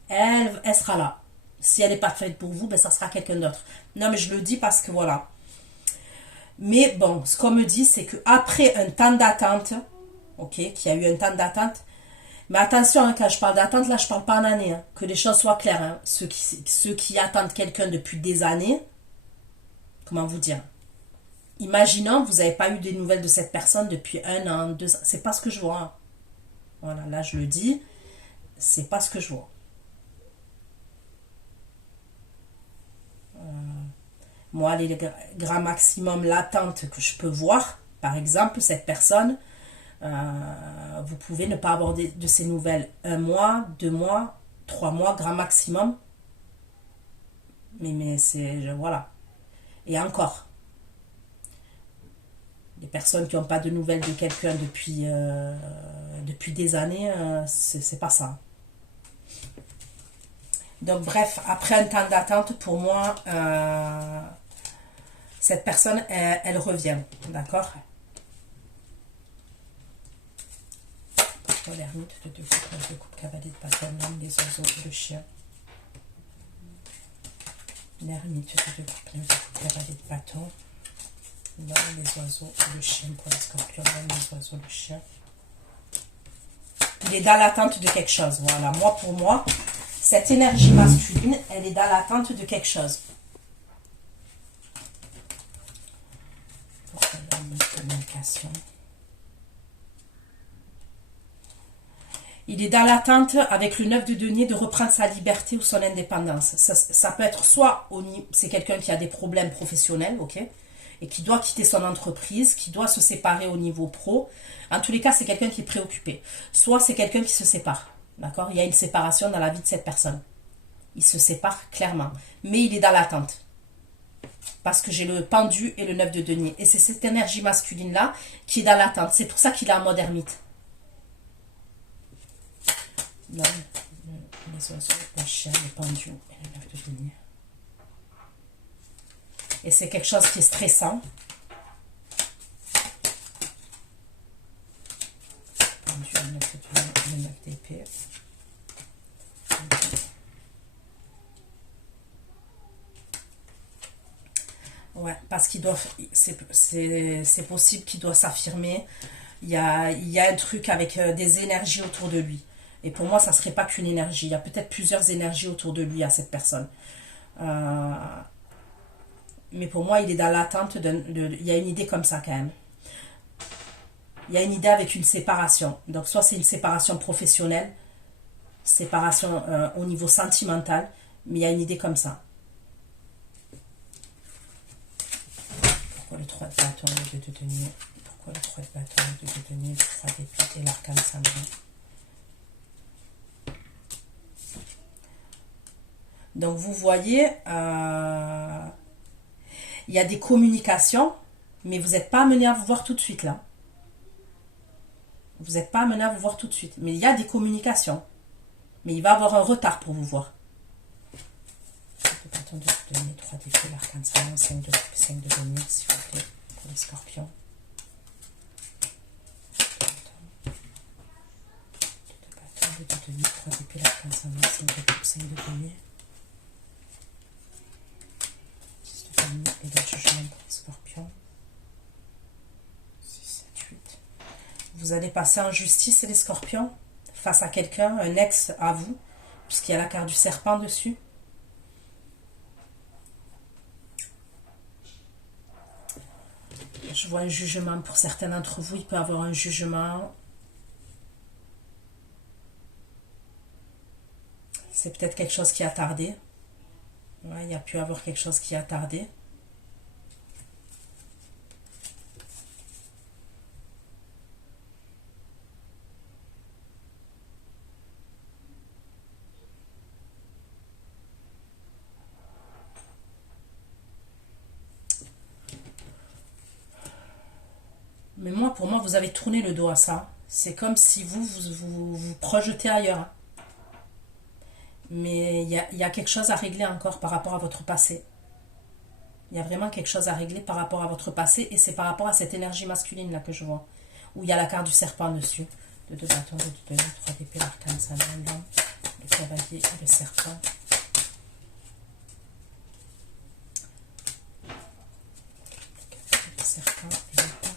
elle sera là. Si elle n'est pas faite pour vous, ben ça sera quelqu'un d'autre. Non, mais je le dis parce que voilà. Mais bon, ce qu'on me dit, c'est qu'après un temps d'attente, ok, qu'il y a eu un temps d'attente, mais attention, hein, quand je parle d'attente, là, je ne parle pas en année. Hein, que les choses soient claires. Hein. Ceux qui attendent quelqu'un depuis des années, comment vous dire? Imaginons, vous n'avez pas eu des nouvelles de cette personne depuis 1 an, 2 ans. C'est pas ce que je vois. Hein. Voilà, là, je le dis. C'est pas ce que je vois. Moi, les grands maximum, l'attente que je peux voir, par exemple, cette personne, vous pouvez ne pas avoir de ces nouvelles 1 mois, 2 mois, 3 mois, grand maximum. Mais c'est... Voilà. Et encore. Les personnes qui n'ont pas de nouvelles de quelqu'un depuis des années, c'est pas ça. Donc bref, après un temps d'attente, pour moi, cette personne, elle revient. D'accord? L'ermite de coupe, cavalier de bâton, l'homme des oiseaux, le chien. L'ermite de coupe, cavalier de bâton. L'homme, les oiseaux, le chien pour les scorpions, l'homme, les oiseaux, le chien. Il est dans l'attente de quelque chose. Voilà, moi pour moi, cette énergie masculine, elle est dans l'attente de quelque chose. Pourquoi il y a une communication? Il est dans l'attente avec le 9 de denier de reprendre sa liberté ou son indépendance. Ça peut être soit c'est quelqu'un qui a des problèmes professionnels, ok, et qui doit quitter son entreprise, qui doit se séparer au niveau pro. En tous les cas, c'est quelqu'un qui est préoccupé. Soit c'est quelqu'un qui se sépare. D'accord? Il y a une séparation dans la vie de cette personne. Il se sépare clairement. Mais il est dans l'attente. Parce que j'ai le pendu et le 9 de denier. Et c'est cette énergie masculine-là qui est dans l'attente. C'est pour ça qu'il est en mode ermite. Non, les oiseaux, le chien, le pendu et le 9 de denier. Et c'est quelque chose qui est stressant. Pendu, le 9 de denier, le 9 d'épée. Ouais, parce qu'il doit, c'est possible qu'il doit s'affirmer. Il y a un truc avec des énergies autour de lui. Et pour moi, ça ne serait pas qu'une énergie. Il y a peut-être plusieurs énergies autour de lui à cette personne. Mais pour moi, il est dans l'attente il y a une idée comme ça quand même. Il y a une idée avec une séparation. Donc soit c'est une séparation professionnelle, séparation au niveau sentimental, mais il y a une idée comme ça. Pourquoi le 3 de bâton, le 2 de denier? Pourquoi le 3 de bâton, le 2 de denier, le 3 d'épée et l'arcane cendrillon? Donc vous voyez, il y a des communications, mais vous n'êtes pas amené à vous voir tout de suite là. Vous n'êtes pas amené à vous voir tout de suite. Mais il y a des communications. Mais il va y avoir un retard pour vous voir. 2 de denier, 3 d'épée, l'arcane cendrillon, 5 de denier, s'il vous plaît, pour les scorpions. 2 de denier, 3 d'épée, l'arcane cendrillon, 5 de denier. Et le jugement pour les scorpions. 6, 7, 8. Vous allez passer en justice, les scorpions, face à quelqu'un, un ex à vous, puisqu'il y a la carte du serpent dessus. Je vois un jugement pour certains d'entre vous. Il peut y avoir un jugement. C'est peut-être quelque chose qui a tardé. Ouais, il y a pu avoir quelque chose qui a tardé. Mais moi, pour moi, vous avez tourné le dos à ça. C'est comme si vous projetez ailleurs. Mais il y a quelque chose à régler encore par rapport à votre passé. Il y a vraiment quelque chose à régler par rapport à votre passé. Et c'est par rapport à cette énergie masculine là que je vois. Où il y a la carte du serpent dessus. De 2 bâtons, de 2 deniers, 3 d'épée, l'arcane cendrillon, le cavalier et le serpent. Le serpent et le pape.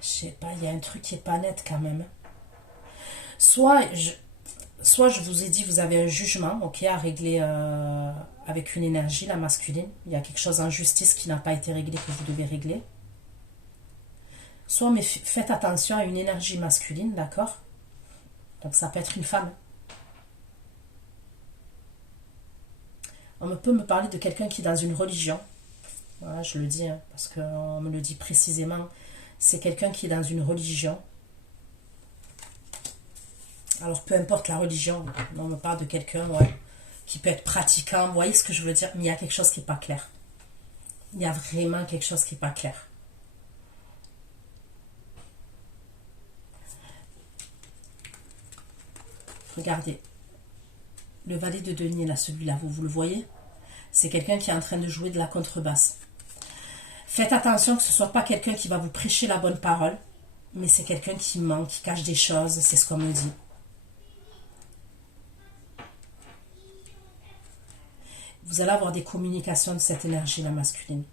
Je sais pas, il y a un truc qui est pas net quand même. Soit je vous ai dit, vous avez un jugement, ok, à régler avec une énergie, la masculine. Il y a quelque chose en justice qui n'a pas été réglé, que vous devez régler. Soit, mais faites attention à une énergie masculine, d'accord? Donc ça peut être une femme. On peut me parler de quelqu'un qui est dans une religion. Voilà, je le dis, hein, parce qu'on me le dit précisément. C'est quelqu'un qui est dans une religion. Alors, peu importe la religion, on me parle de quelqu'un, ouais, qui peut être pratiquant. Vous voyez ce que je veux dire? Mais il y a quelque chose qui n'est pas clair. Il y a vraiment quelque chose qui n'est pas clair. Regardez. Le valet de denier, là, celui-là, vous le voyez? C'est quelqu'un qui est en train de jouer de la contrebasse. Faites attention que ce ne soit pas quelqu'un qui va vous prêcher la bonne parole, mais c'est quelqu'un qui ment, qui cache des choses, c'est ce qu'on me dit. Vous allez avoir des communications de cette énergie-là masculine.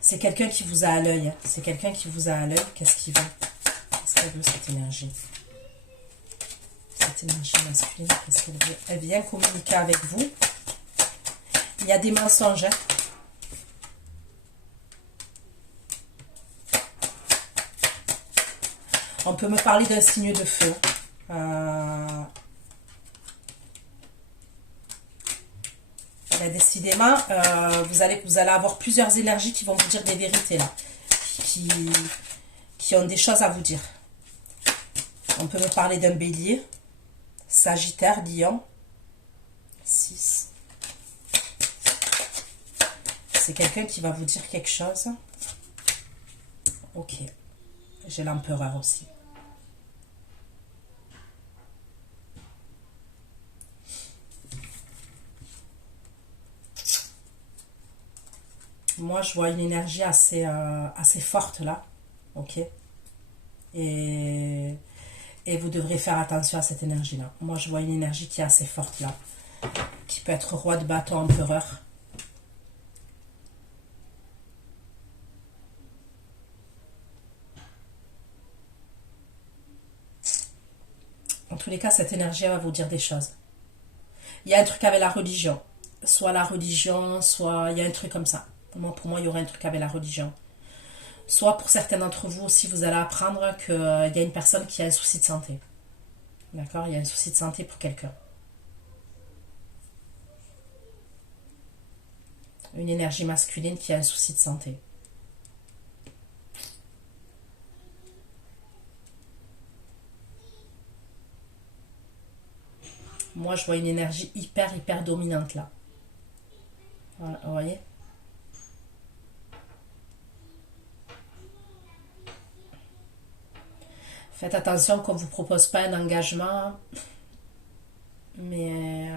C'est quelqu'un qui vous a à l'œil. C'est quelqu'un qui vous a à l'œil. Qu'est-ce qu'il veut? Qu'est-ce qu'elle veut, cette énergie? Cette énergie masculine, qu'est-ce qu'elle veut? Elle vient communiquer avec vous. Il y a des mensonges. On peut me parler d'un signe de feu. Décidément, vous allez avoir plusieurs énergies qui vont vous dire des vérités là. Qui ont des choses à vous dire. On peut me parler d'un bélier. Sagittaire, lion. 6. C'est quelqu'un qui va vous dire quelque chose. Ok. J'ai l'empereur aussi. Moi, je vois une énergie assez forte là. Ok. Et, et vous devrez faire attention à cette énergie-là. Moi, je vois une énergie qui est assez forte là. Qui peut être roi de bâton, empereur. En tous les cas, cette énergie va vous dire des choses. Il y a un truc avec la religion. Soit la religion, soit il y a un truc comme ça. Pour moi, il y aurait un truc avec la religion. Soit pour certains d'entre vous aussi, vous allez apprendre qu'il y a une personne qui a un souci de santé. D'accord? Il y a un souci de santé pour quelqu'un. Une énergie masculine qui a un souci de santé. Moi, je vois une énergie hyper dominante là. Voilà, vous voyez? Faites attention qu'on ne vous propose pas un engagement, mais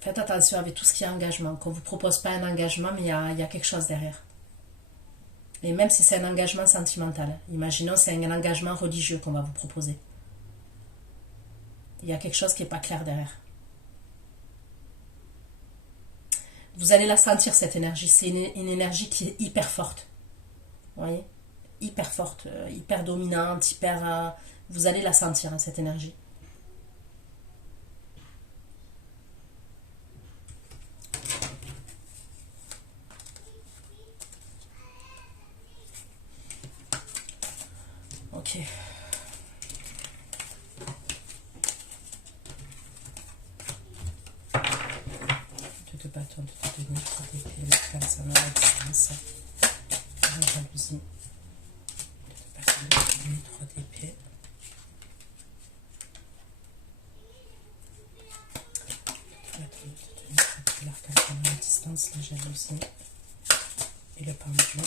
faites attention avec tout ce qui est engagement. Qu'on ne vous propose pas un engagement, mais il y a quelque chose derrière. Et même si c'est un engagement sentimental, imaginons c'est un engagement religieux qu'on va vous proposer. Il y a quelque chose qui n'est pas clair derrière. Vous allez la sentir cette énergie. C'est une énergie qui est hyper forte. Vous voyez? Hyper forte, hyper dominante, hyper... vous allez la sentir, hein, cette énergie. Ok. De bâton, de demi, trois d'épée, le cancer, la distance, la jalousie. De bâton, de demi, trois d'épée. L'arcane, la distance, la jalousie et le pendu.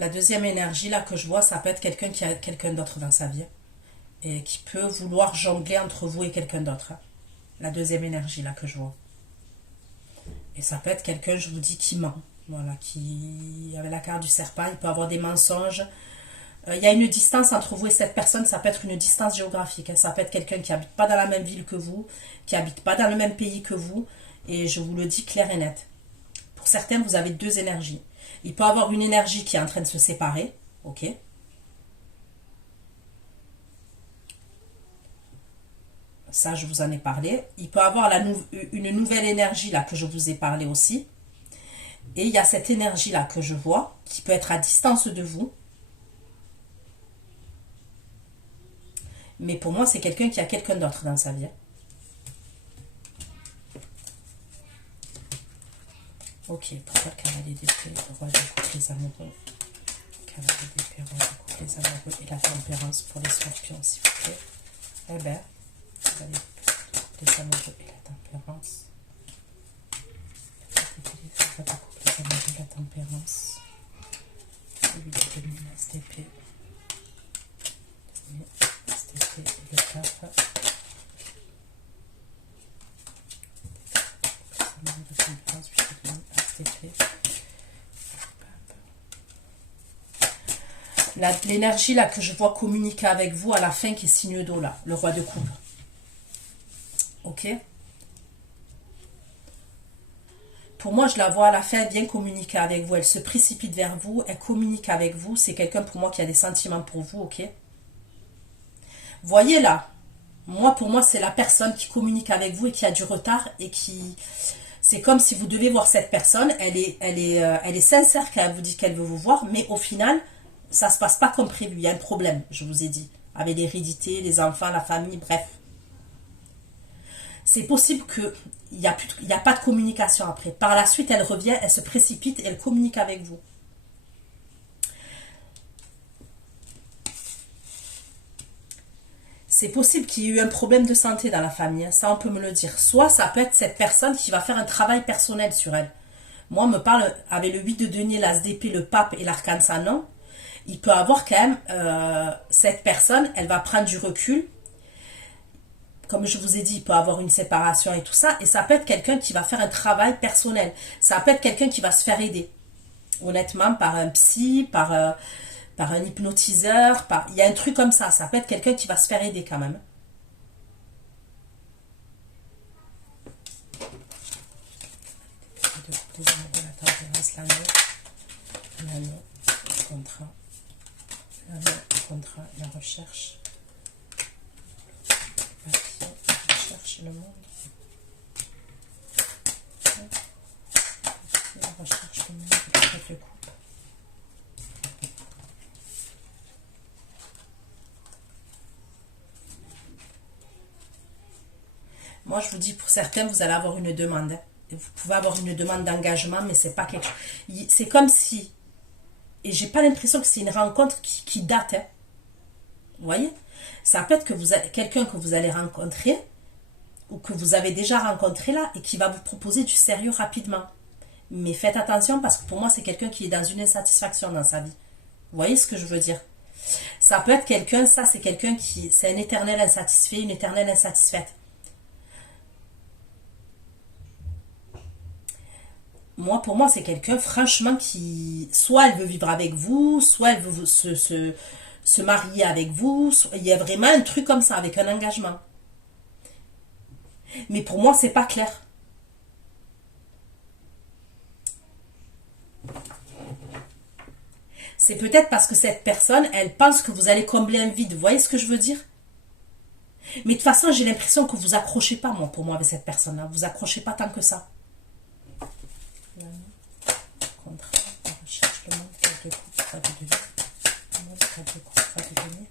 La deuxième énergie là que je vois, ça peut être quelqu'un qui a quelqu'un d'autre dans sa vie et qui peut vouloir jongler entre vous et quelqu'un d'autre. La deuxième énergie là que je vois. Et ça peut être quelqu'un, je vous dis, qui ment. Voilà, qui, avec la carte du serpent, il peut avoir des mensonges. Il y a une distance entre vous et cette personne, ça peut être une distance géographique. Hein. Ça peut être quelqu'un qui habite pas dans la même ville que vous, qui habite pas dans le même pays que vous. Et je vous le dis clair et net. Pour certains, vous avez deux énergies. Il peut avoir une énergie qui est en train de se séparer. Ok. Ça, je vous en ai parlé. Il peut avoir une nouvelle énergie là que je vous ai parlé aussi. Et il y a cette énergie là que je vois qui peut être à distance de vous. Mais pour moi, c'est quelqu'un qui a quelqu'un d'autre dans sa vie. Ok, pourquoi cavalier d'épée, roi de coupe, les amoureux. Cavalier d'épée, roi de coupe, les amoureux et la tempérance pour les scorpions, s'il vous plaît. Eh bien, cavalier de coupe, les amoureux et la tempérance. Roi de coupe, les amoureux et la tempérance. Celui de menace d'épée. Et le pape. L'énergie là que je vois communiquer avec vous à la fin qui est signe d'eau là, le roi de coupe. Ok. Pour moi, je la vois à la fin, elle vient communiquer avec vous, elle se précipite vers vous, elle communique avec vous. C'est quelqu'un pour moi qui a des sentiments pour vous, ok. Voyez là, pour moi, c'est la personne qui communique avec vous et qui a du retard et qui... C'est comme si vous devez voir cette personne, elle est sincère quand elle vous dit qu'elle veut vous voir, mais au final, ça se passe pas comme prévu. Il y a un problème, je vous ai dit, avec l'hérédité, les enfants, la famille, bref. C'est possible qu'il n'y a pas de communication après. Par la suite, elle revient, elle se précipite et elle communique avec vous. C'est possible qu'il y ait eu un problème de santé dans la famille, ça on peut me le dire. Soit ça peut être cette personne qui va faire un travail personnel sur elle. Moi, on me parle avec le 8 de denier, l'as d'épée, le pape et l'arcane Sanon. Il peut avoir quand même, cette personne, elle va prendre du recul. Comme je vous ai dit, il peut avoir une séparation et tout ça. Et ça peut être quelqu'un qui va faire un travail personnel. Ça peut être quelqu'un qui va se faire aider. Honnêtement, par un psy, par un hypnotiseur. Il y a un truc comme ça. Ça peut être quelqu'un qui va se faire aider quand même. Contrat, la recherche. Le monde. La recherche du monde, le couple. Moi, je vous dis, pour certains, vous allez avoir une demande. Vous pouvez avoir une demande d'engagement, mais c'est pas quelque chose. C'est comme si, et j'ai pas l'impression que c'est une rencontre qui date. Hein. Vous voyez? Ça peut être que vous avez quelqu'un que vous allez rencontrer, ou que vous avez déjà rencontré là et qui va vous proposer du sérieux rapidement. Mais faites attention parce que pour moi, c'est quelqu'un qui est dans une insatisfaction dans sa vie. Vous voyez ce que je veux dire? Ça peut être quelqu'un, ça c'est quelqu'un qui... C'est un éternel insatisfait, une éternelle insatisfaite. Moi, pour moi, c'est quelqu'un, franchement, qui... Soit elle veut vivre avec vous, soit elle veut se marier avec vous. Il y a vraiment un truc comme ça, avec un engagement. Mais pour moi, c'est pas clair. C'est peut-être parce que cette personne, elle pense que vous allez combler un vide. Vous voyez ce que je veux dire? Mais de toute façon, j'ai l'impression que vous accrochez pas, moi, pour moi, avec cette personne-là. Vous accrochez pas tant que ça. Contrat, la recherche, le monde, carte de coupe, pas de devis. Le monde, carte de coupe, pas de devis.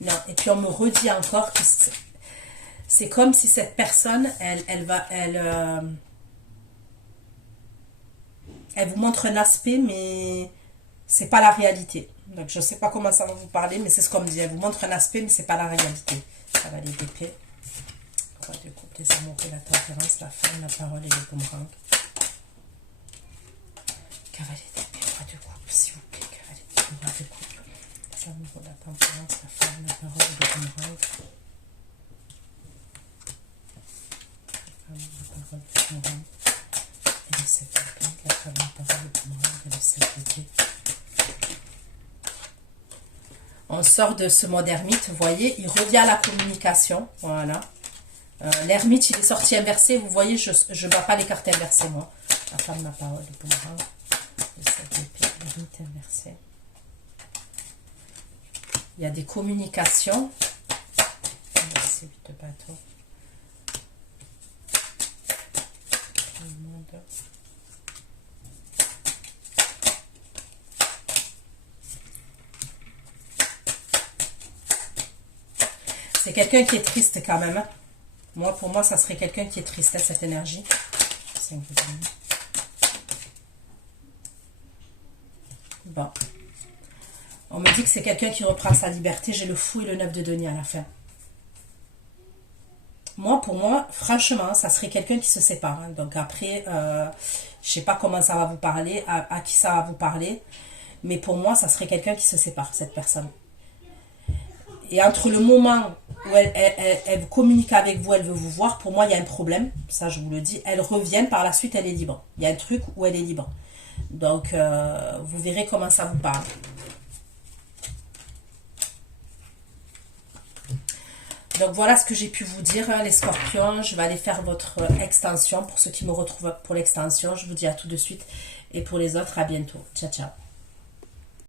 Non, et puis on me redit encore que c'est comme si cette personne, elle vous montre un aspect, mais c'est pas la réalité. Donc je sais pas comment ça va vous parler, mais c'est ce qu'on me dit. Elle vous montre un aspect, mais c'est pas la réalité. Cavalier d'épée, roi de coupe, les amours et la tempérance, la femme, la parole et le boomerang. Cavalier d'épée, roi de coupe, s'il vous plaît, cavalier d'épée, roi de coupe. Les amours, la tempérance, la femme, la parole et le boomerang. La femme, la parole et le boomerang. Et le 7 d'épée, la femme, la parole et le boomerang, et le 7 d'épée. On sort de ce mode ermite, vous voyez, il revient à la communication, voilà. L'ermite, il est sorti inversé, vous voyez, je ne bats pas les cartes inversées, moi. La femme, la parole, le boomerang, le 7 d'épée, l'ermite inversé. Il y a des communications. C'est 8 de bateau. Le monde. C'est quelqu'un qui est triste quand même. Hein. Moi, pour moi, ça serait quelqu'un qui est triste, hein, cette énergie. 5 de denier. Bon. On me dit que c'est quelqu'un qui reprend sa liberté. J'ai le fou et le 9 de denier à la fin. Moi, pour moi, franchement, ça serait quelqu'un qui se sépare. Hein. Donc après, je sais pas comment ça va vous parler, à qui ça va vous parler. Mais pour moi, ça serait quelqu'un qui se sépare, cette personne. Et entre le moment où elle communique avec vous, elle veut vous voir, pour moi, il y a un problème. Ça, je vous le dis. Elle revient, par la suite, elle est libre. Il y a un truc où elle est libre. Donc, vous verrez comment ça vous parle. Donc, voilà ce que j'ai pu vous dire, hein, les scorpions. Je vais aller faire votre extension. Pour ceux qui me retrouvent pour l'extension, je vous dis à tout de suite. Et pour les autres, à bientôt. Ciao, ciao.